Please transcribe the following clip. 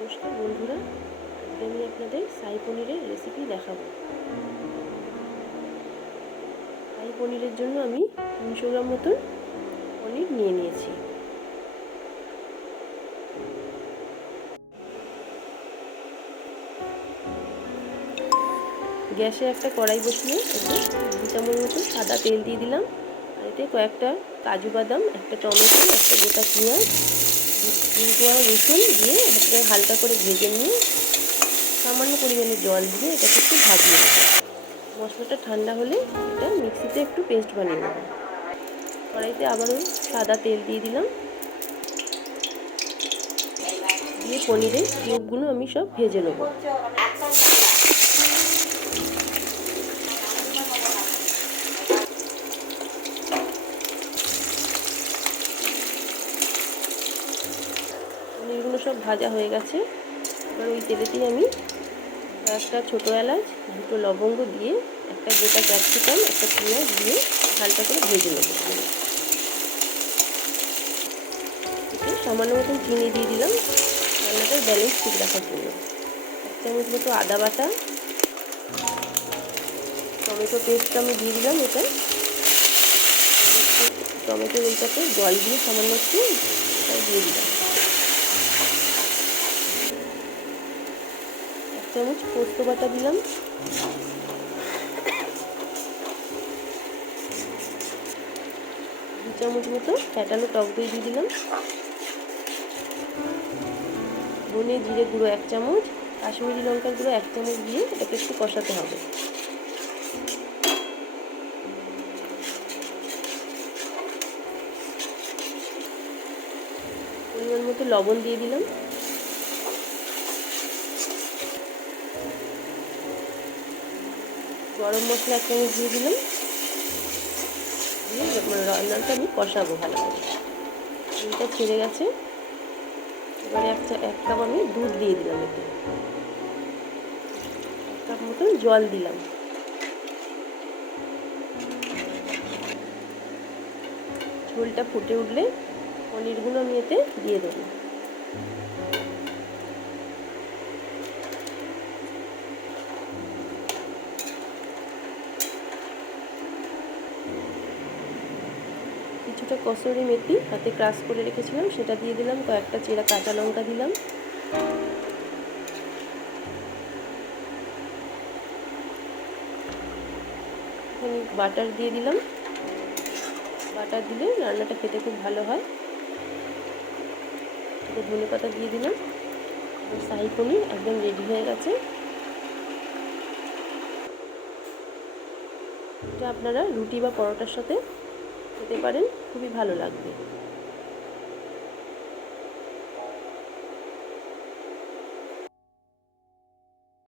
নমস্কার বন্ধুরা। আজকে আমি আপনাদের সাই পনিরের রেসিপি দেখাবো। সাই পনিরের জন্য আমি তিনশো গ্রাম মতন পনির নিয়ে নিয়েছি। গ্যাসে একটা কড়াই বসিয়ে এতে দু চামচ মতন সাদা তেল দিয়ে দিলাম। এতে কয়েকটা কাজু বাদাম, একটা টমেটো, একটা গোটা পেঁয়াজ রসুন দিয়ে একটা হালকা করে ভেজে নিয়ে সামান্য পরিমাণে জল দিয়ে এটাকে একটু ভাজিয়ে নেব মশলাটা ঠান্ডা হলে এটা মিক্সিতে একটু পেস্ট বানিয়ে নেব। কড়াইতে আবারও সাদা তেল দিয়ে দিলাম। দিয়ে পনিরের কিউবগুলো আমি সব ভেজে নেব পনিরগুলো সব ভাজা হয়ে গেছে। এবার ওই তেলেতেই আমি একটা ছোটো এলাচ, দুটো লবঙ্গ দিয়ে একটা গোটা ক্যাপসিকাম একটা পেঁয়াজ দিয়ে হালকা করে ভেজে নেব। সামান্য মতন চিনি দিয়ে দিলাম। রান্নাটার ব্যালেন্স ঠিক রাখার জন্য। এক চামচ মতো আদা বাটা। টমেটো পেস্ট আমি দিয়ে দিলাম এটা টমেটোর ওইটাতে জল দিয়ে সামান্য একটু দিয়ে দিলাম। চামচ পোস্ত বাটা দিলাম। দু চামচ মতো ফ্যাটানো টক দই দিয়ে দিলাম। ধনে জিরে গুঁড়ো এক চামচ, কাশ্মীরি লঙ্কার গুঁড়ো এক চামচ দিয়ে এটাকে একটু কষাতে হবে। পরিমাণ মতো লবণ দিয়ে দিলাম। গরম মশলা এক চামচ দিয়ে দিলাম। দিয়ে রান্নাটা আমি কষাবো ভালো করে দুধটা ছেড়ে গেছে। এবারে একটা, এক কাপ আমি দুধ দিয়ে দিলাম এতে। এক কাপ মতন জল দিলাম। ঝোলটা ফুটে উঠলে পনিরগুলো আমি এতে দিয়ে দেবো। কিছুটা কসুরি মেথি হাতে ক্রাশ করে রেখেছিলাম, সেটা দিয়ে দিলাম, কয়েকটা চেরা কাঁচা লঙ্কা দিলাম। বাটার দিয়ে দিলাম। বাটার দিলে রান্নাটা খেতে খুব ভালো হয়। ধনে পাতা দিয়ে দিলাম। সাই পনির একদম রেডি হয়ে গেছে। এটা আপনারা রুটি বা পরোটার সাথে খেতে পারেন খুবই ভালো লাগবে।